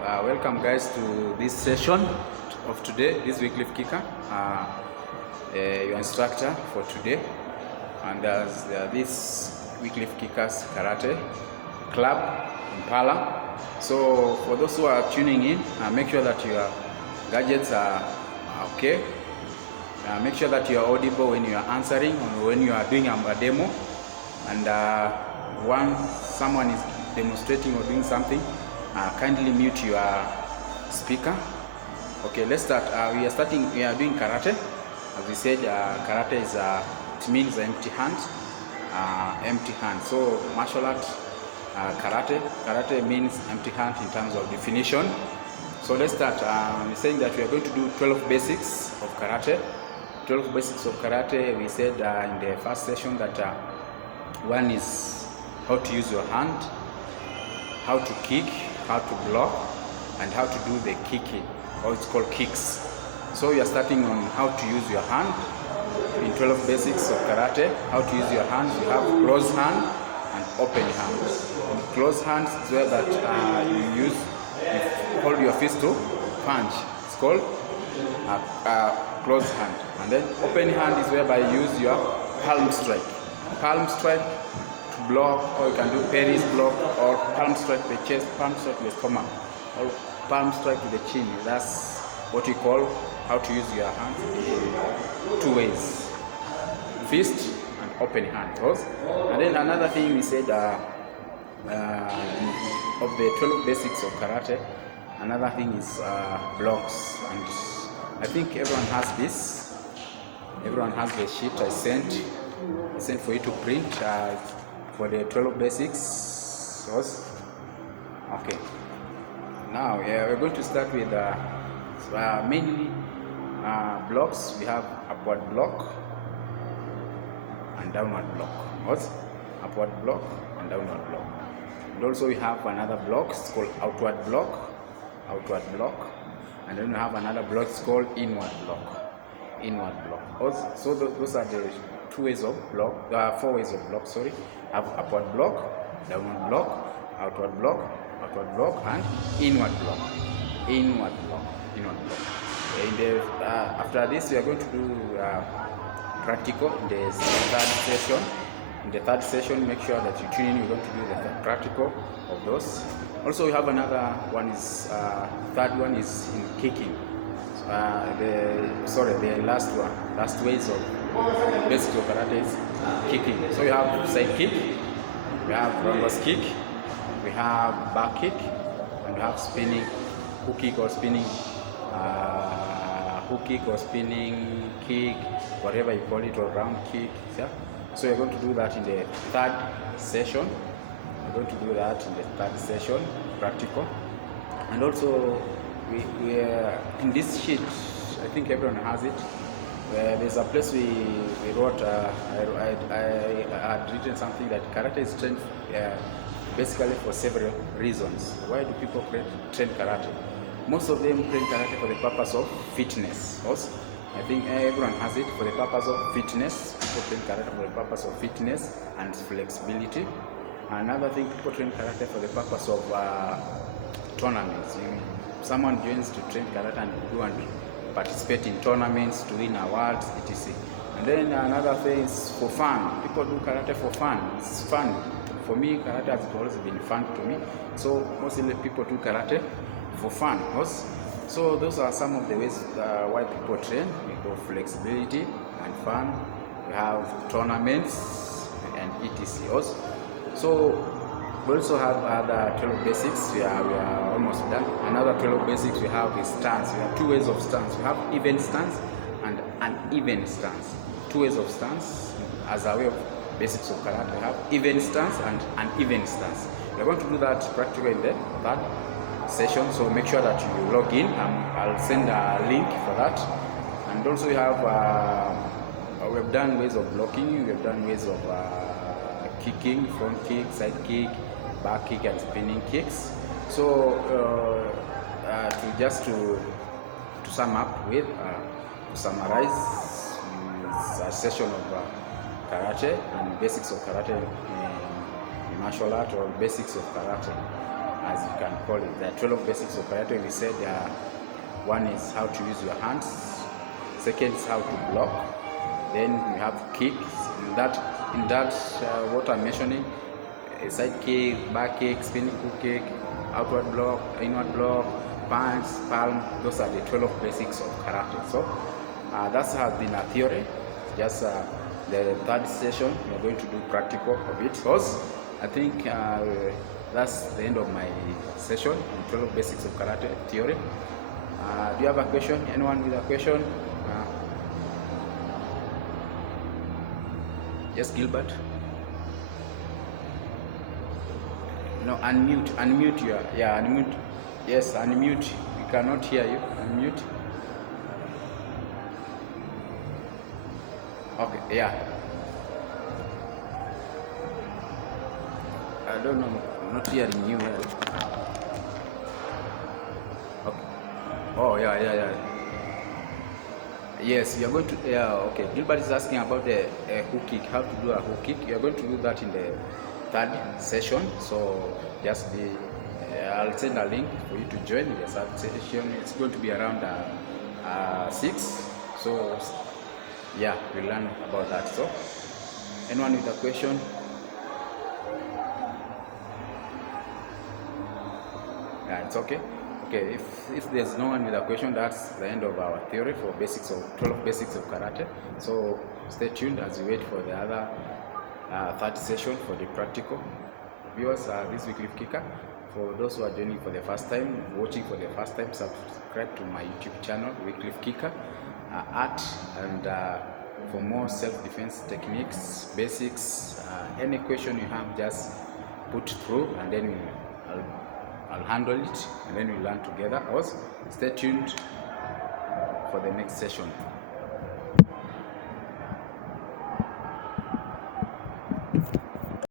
Welcome guys to this session of today. This Wycliffe Kicker, your instructor for today, and there's this Wycliffe Kickers Karate Club in Pala. So for those who are tuning in, make sure that your gadgets are okay. Make sure that you are audible when you are answering or when you are doing a demo, and once someone is demonstrating or doing something, kindly mute your speaker. Okay, let's start. We are doing karate. As we said, karate is it means empty hand. Empty hand. So martial art, karate means empty hand in terms of definition. So let's start. We're saying that we are going to do 12 basics of karate. 12 basics of karate. We said in the first session that one is how to use your hand, how to kick, how to block, and how to do the kicking, or it's called kicks. So you are starting on how to use your hand in 12 basics of karate. How to use your hands. You have closed hand and open hand. In closed hands is where that you hold your fist to punch. It's called closed hand. And then open hand is whereby you use your palm strike. Palm strike to block, or you can do Paris block, or palm strike to the chest, palm strike to the stomach, or palm strike to the chin. That's what we call how to use your hands in two ways: fist and open hand. And then another thing we said of the 12 basics of karate, another thing is blocks. And I think everyone has this. Everyone has the sheet I sent for you to print for the 12 basics. Okay. Now we're going to start with mainly blocks. We have upward block and downward block. Upward block and downward block. And also we have another block. It's called outward block. And then we have another block. It's called inward block. So those are the four ways of block. Have upward block, downward block, outward block, and inward block. After this, we are going to do practical in the third session. In the third session, make sure that you tune in. We're going to do the practical of those. Also, we have another one. Third one is in kicking. The last ways of basics of karate is kicking. So you have side kick, we have roundhouse kick, we have back kick, and we have spinning, hook kick or spinning kick, whatever you call it, or round kick. Yeah? So you're going to do that in the third session. Practical. And also we in this sheet, I think everyone has it. There's a place we wrote. I had written something that karate is trained basically for several reasons. Why do people train karate? Most of them train karate for the purpose of fitness. Also, I think everyone has it for the purpose of fitness. People train karate for the purpose of fitness and flexibility. Another thing, people train karate for the purpose of tournaments. Someone joins to train karate and do and participate in tournaments to win awards, etc. And then another thing is for fun. People do karate for fun. It's fun. For me, karate has always been fun to me. So mostly people do karate for fun. So those are some of the ways why people train. We go flexibility and fun. We have tournaments and etc. So we also have other 12 basics. We are almost done. Another 12 basics we have is stance. We have two ways of stance. We have even stance and uneven stance. Two ways of stance as a way of basics of karate. We have even stance and uneven stance. We are going to do that practically in the third session. So make sure that you log in. I'll send a link for that. And also we have we have done ways of blocking. We have done ways of kicking, front kick, side kick, back kick, and spinning kicks. So to sum up with, to summarize a session of karate and basics of karate in martial art, or basics of karate. as you can call it. There are 12 basics of karate. We said one is how to use your hands, second is how to block, then we have kicks. In that what I'm mentioning, a side kick, back kick, spinning hook kick, outward block, inward block, punch, palm. Those are the 12 basics of karate. So that has been a theory. Just the third session, we're going to do practical of it. Because I think that's the end of my session on 12 basics of karate theory. Do you have a question? Anyone with a question? Yes, Gilbert. No, unmute. Unmute. Yeah, unmute. Yes, unmute. We cannot hear you. Unmute. Okay, yeah. I don't know. I'm not hearing you well. Okay. Oh, yeah. Yes, you're going to. Yeah, okay. Gilbert is asking about the hook kick. How to do a hook kick. You're going to do that in the third session. So just be. I'll send a link for you to join the third session. It's going to be around 6. So yeah, we'll learn about that. So anyone with a question? Yeah, it's okay. Okay, if there's no one with a question, that's the end of our theory for 12 basics of karate. So stay tuned as we wait for the other third session for the practical. Viewers, this is Wycliffe Kicker. For those who are joining for the first time, watching for the first time, subscribe to my YouTube channel, Wycliffe Kicker, art, and for more self-defense techniques, basics, any question you have, just put through, and then I'll handle it, and then we'll learn together. Also, stay tuned for the next session.